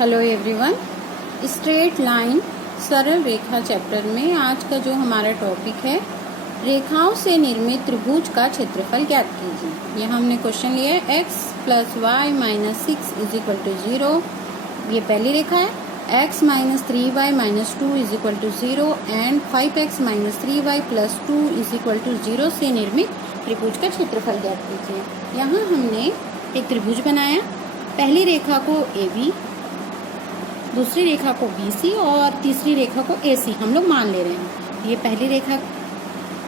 Hello everyone. Straight line सरल रेखा chapter में आज का जो हमारा टॉपिक है, रेखाओं से निर्मित त्रिभुज का क्षेत्रफल ज्ञात कीजिए। यहाँ हमने क्वेश्चन लिया है x + y - 6 = 0। ये पहली रेखा है। x - 3y - 2 = 0 and 5x - 3y + 2 = 0 से निर्मित त्रिभुज का क्षेत्रफल ज्ञात कीजिए। यहाँ हमने एक त्रिभुज बनाया। पहली रेखा को AB, दूसरी रेखा को BC और तीसरी रेखा को AC हम लोग मान ले रहे हैं। ये पहली रेखा,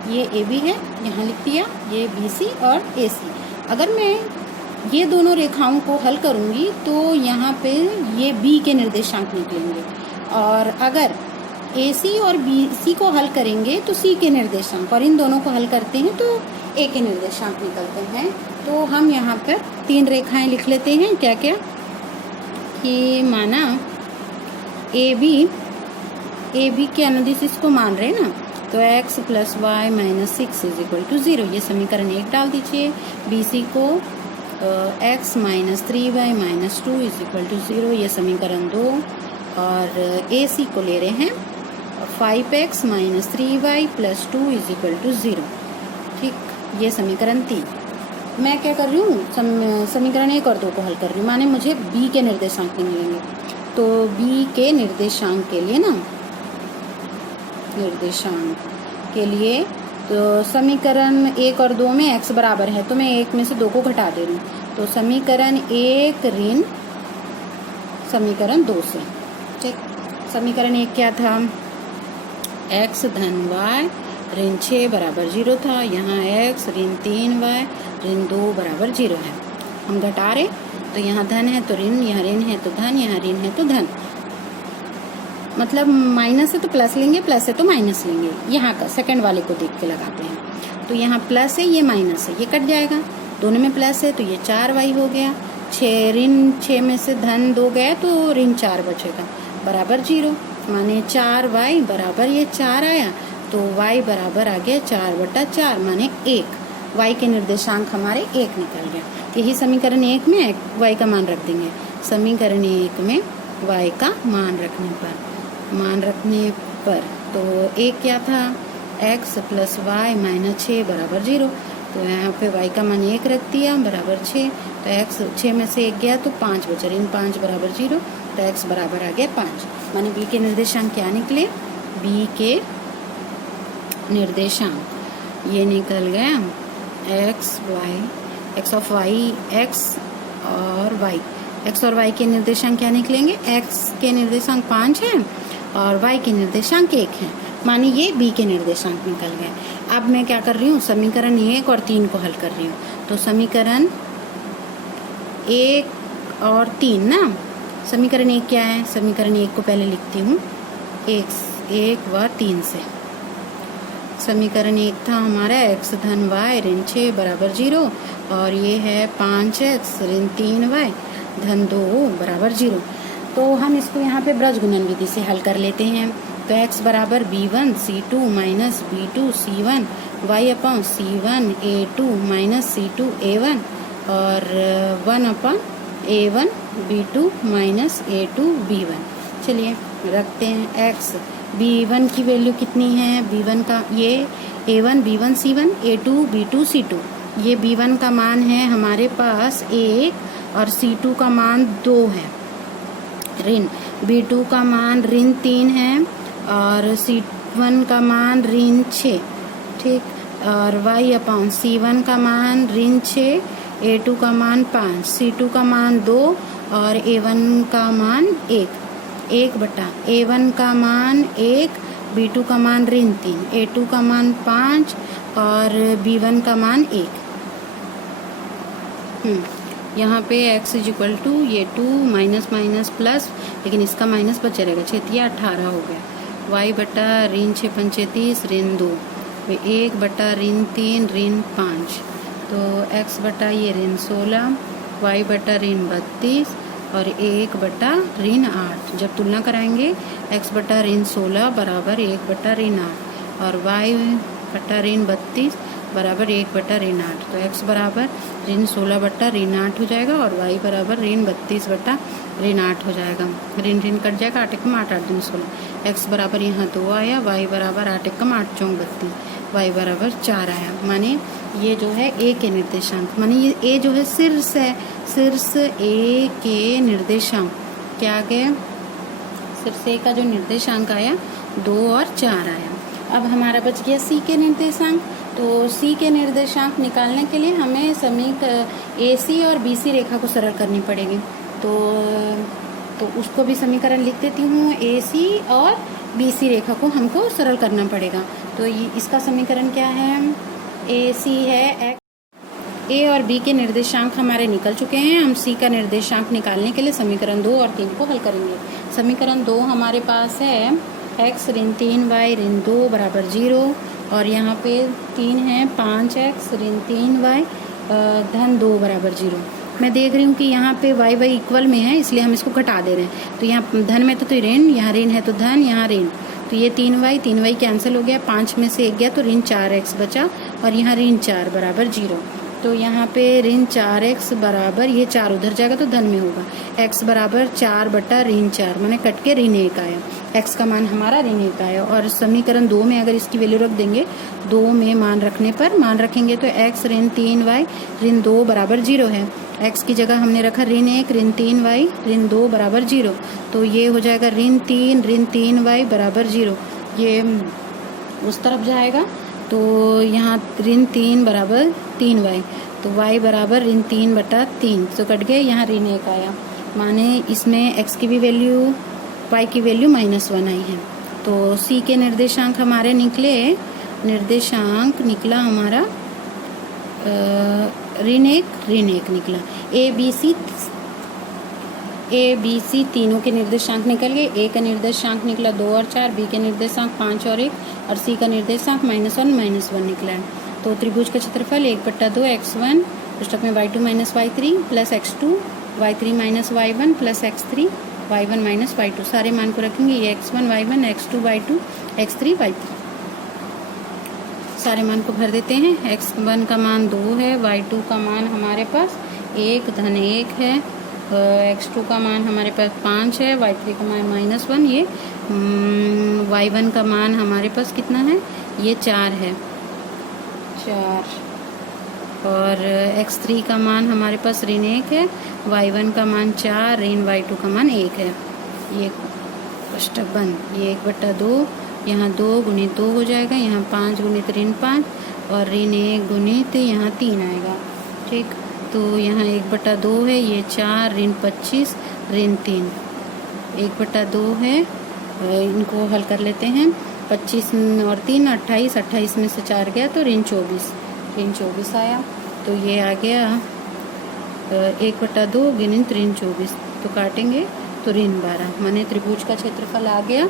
ये AB है, यहाँ लिख दिया, ये BC और AC। अगर मैं ये दोनों रेखाओं को हल करूँगी तो यहाँ पे ये B के निर्देशांक निकलेंगे, और अगर AC और BC को हल करेंगे तो C के निर्देशांक, और इन दोनों को हल करते हैं तो A के निर्देशांक निकलते हैं। तो हम यहाँ पर 3 रेखाएं लिख लेते हैं। क्या क्या कि माना AB के अनुदिश इसको मान रहे हैं ना, तो x + y - 6 = 0, ये समीकरण 1 डाल दीजिए। BC को x - 3y - 2 = 0, ये समीकरण 2, और AC को ले रहे हैं 5x - 3y + 2 = 0। ठीक, ये समीकरण 3। मैं क्या कर रही हूँ, समीकरण 1 और 2 को हल कर रही हूँ, माने मुझे B के निर्देशांक मिलेंगे। तो B के निर्देशांक के लिए ना, तो समीकरण 1 और 2 में x बराबर है, तो मैं 1 में से 2 को घटा दे रही हूँ। तो समीकरण 1 ऋण समीकरण 2 से। ठीक, समीकरण 1 क्या था, x धन y ऋण 6 = 0 था। यहाँ x ऋण 3y ऋण 2 = 0 है। हम घटा रहे, तो यहाँ धन है तो ऋण, यहाँ ऋण है तो धन, यहाँ ऋण है तो धन। मतलब माइनस है तो प्लस लेंगे, प्लस है तो माइनस लेंगे। यहाँ का सेकंड वाले को देख के लगाते हैं। तो यहाँ प्लस है, ये माइनस है, ये कट जाएगा। दोनों में प्लस है तो ये 4y हो गया। 6 ऋण 6 में से धन 2 गया तो ऋण 4 बचेगा, बराबर 0। माने 4y बराबर ये 4 आया, तो y बराबर आ गया 4/4, माने 1। y के निर्देशांक हमारे 1 निकल गया। यही समीकरण 1 में y का मान रख देंगे। समीकरण 1 में y का मान रखने पर तो 1 क्या था, x + y - 6 = 0। तो यहाँ पे y का मान 1 रख दिया, बराबर 6। तो x 6 में से 1 गया तो 5 बचा, ऋण 5 = 0। तो x बराबर आ गया 5। माने B के निर्देशांक क्या निकले, B के निर्देशांक ये निकल गया x और y के निर्देशांक क्या निकलेंगे, x के निर्देशांक 5 है और y के निर्देशांक 1 है। माने ये B के निर्देशांक निकल गए। अब मैं क्या कर रही हूँ, समीकरण 1 और 3 को हल कर रही हूँ। तो समीकरण 1 और 3 ना, समीकरण 1 क्या है, समीकरण 1 को पहले लिखती हूँ 1 व 3 से। समीकरण 1 था हमारा x धन y ऋण 6 = 0, और ये है 5x ऋण 3y धन 2 = 0। तो हम इसको यहाँ पे ब्रज गुणन विधि से हल कर लेते हैं। तो x बराबर b1 c2 - b2 c1 y/c1 a2 - c2 a1 और 1/a1 b2 - a2 b1। चलिए रखते हैं x। b1 की वैल्यू कितनी है, b1 का ये a1 b1 c1 a2 b2 c2, ये b1 का मान है हमारे पास 1 और c2 का मान 2 है। ऋण b2 का मान ऋण 3 है और c1 का मान ऋण 6। ठीक, और y/c1 का मान ऋण 6, a2 का मान 5, c2 का मान 2 और a1 का मान 1। 1/a1 का मान 1, b2 का मान ऋण 3, a2 का मान 5 और b1 का मान 1। यहाँ पे x = ये 2 माइनस प्लस, लेकिन इसका माइनस बचा रहेगा, 6 × 18 हो गया। y/ ऋण 6 × 5 = 30 ऋण 2, 1/ ऋण 3 ऋण 5, तो x/ ये ऋण 16, y/ ऋण 32 और 1/ ऋण 8। जब तुलना कराएंगे x/ ऋण 16 बराबर 1/ ऋण 8 और y/ ऋण 32 बराबर 1 बटा ऋण 8। तो x बराबर ऋण 16 बटा ऋण 8 हो जाएगा और y बराबर ऋण 32 बटा ऋण 8 हो जाएगा। ऋण ऋण कट जाएगा, 8 एकम 8, 8 दूनी 16। x बराबर यहाँ 2 आया, y बराबर 8 एकम 8 चौक 32, y बराबर 4 आया। माने ये जो है a के निर्देशांक, माने ये a जो है शीर्ष है, शीर्ष a के निर्देशांक क्या आ गया, शीर्ष a का जो निर्देशांक आया 2 और 4 आया। अब हमारा बच गया c के निर्देशांक। तो c के निर्देशांक निकालने के लिए हमें AC और BC रेखा को सरल करनी पड़ेगी। तो उसको भी समीकरण लिख देती हूँ। AC और BC रेखा को हमको सरल करना पड़ेगा। तो ये इसका समीकरण क्या है, AC है x। A और B के निर्देशांक हमारे निकल चुके हैं। हम C का निर्देशांक निकालने के लिए समीकरण 2 और 3 को हल करेंगे। समीकरण 2 हमारे पास है x ऋण 3y ऋण 2 बराबर 0 और यहाँ पे 3 है 5x ऋण 3y धन 2 बराबर 0। मैं देख रही हूँ कि यहाँ पे y इक्वल में है, इसलिए हम इसको घटा दे रहे हैं। तो यहाँ धन में तो ऋण, यहाँ ऋण है तो धन, यहाँ ऋण, तो ये 3y कैंसिल हो गया, 5 में से 1 गया तो ऋण 4x बचा और यहाँ ऋण 4 बराबर 0। तो यहाँ पे ऋण 4x बराबर, ये 4 उधर जाएगा तो धन में होगा, x बराबर 4 बटा ऋण 4, मैंने कट के ऋण 1 आया। x का मान हमारा ऋण 1 आया। और समीकरण 2 में अगर इसकी वैल्यू रख देंगे, 2 में मान रखने पर मान रखेंगे तो x ऋण 3y ऋण 2 बराबर 0 है। x की जगह हमने रखा ऋण 1 ऋण 3y ऋण 2 बराबर 0। तो ये हो जाएगा ऋण 3y बराबर 0। ये उस तरफ जाएगा तो यहाँ ऋण 3 बराबर 3y, तो y बराबर ऋण 3 बटा 3, तो कट गए, यहाँ ऋण 1 आया। माने इसमें x की भी वैल्यू, y की वैल्यू -1 आई है। तो c के निर्देशांक हमारे निकले, निर्देशांक निकला हमारा ऋण 1 निकला। ए बी सी तीनों के निर्देशांक निकल गए। ए का निर्देशांक निकला 2 और 4, बी के निर्देशांक 5 और 1 और सी का निर्देशांक -1 निकला है। तो त्रिभुज का क्षेत्रफल 1/2 x1 पुस्तक में y2 - y3 plus x2 y3 - y1 plus x3 y1 - y2, सारे मान को रखेंगे, ये x1 y1 x2 y2 x3 y3, सारे मान को भर देते हैं। x1 का मान 2 है, y2 का मान हमारे पास 1 धन 1 है, x2 का मान हमारे पास 5 है, y3 का मान -1, ये y1 का मान हमारे पास कितना है, ये 4 है, 4, और x3 का मान हमारे पास ऋण 1 है, y1 का मान 4 ऋण y2 का मान 1 है। ये कोष्ठक बंद, ये 1/2, यहाँ 2 गुणित 2 हो जाएगा, यहाँ 5 गुणित ऋण 5 और ऋण 1 गुणित यहाँ 3 आएगा। ठीक, तो यहाँ 1/2 है, ये 4 ऋण 25 ऋण 3, 1/2 है। इनको हल कर लेते हैं, 25 और 3 28, 28 में से 4 गया तो ऋण 24 आया। तो ये आ गया 1/2 गुणित ऋण 24, तो काटेंगे तो ऋण 12, माने त्रिभुज का क्षेत्रफल आ गया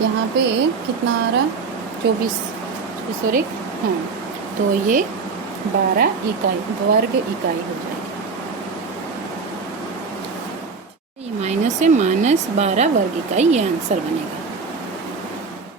यहाँ पे कितना आ रहा, 24 सॉरी, हाँ, तो ये 12 इकाई वर्ग इकाई हो जाएगी। ये माइनस से -12 वर्ग इकाई, ये आंसर बनेगा।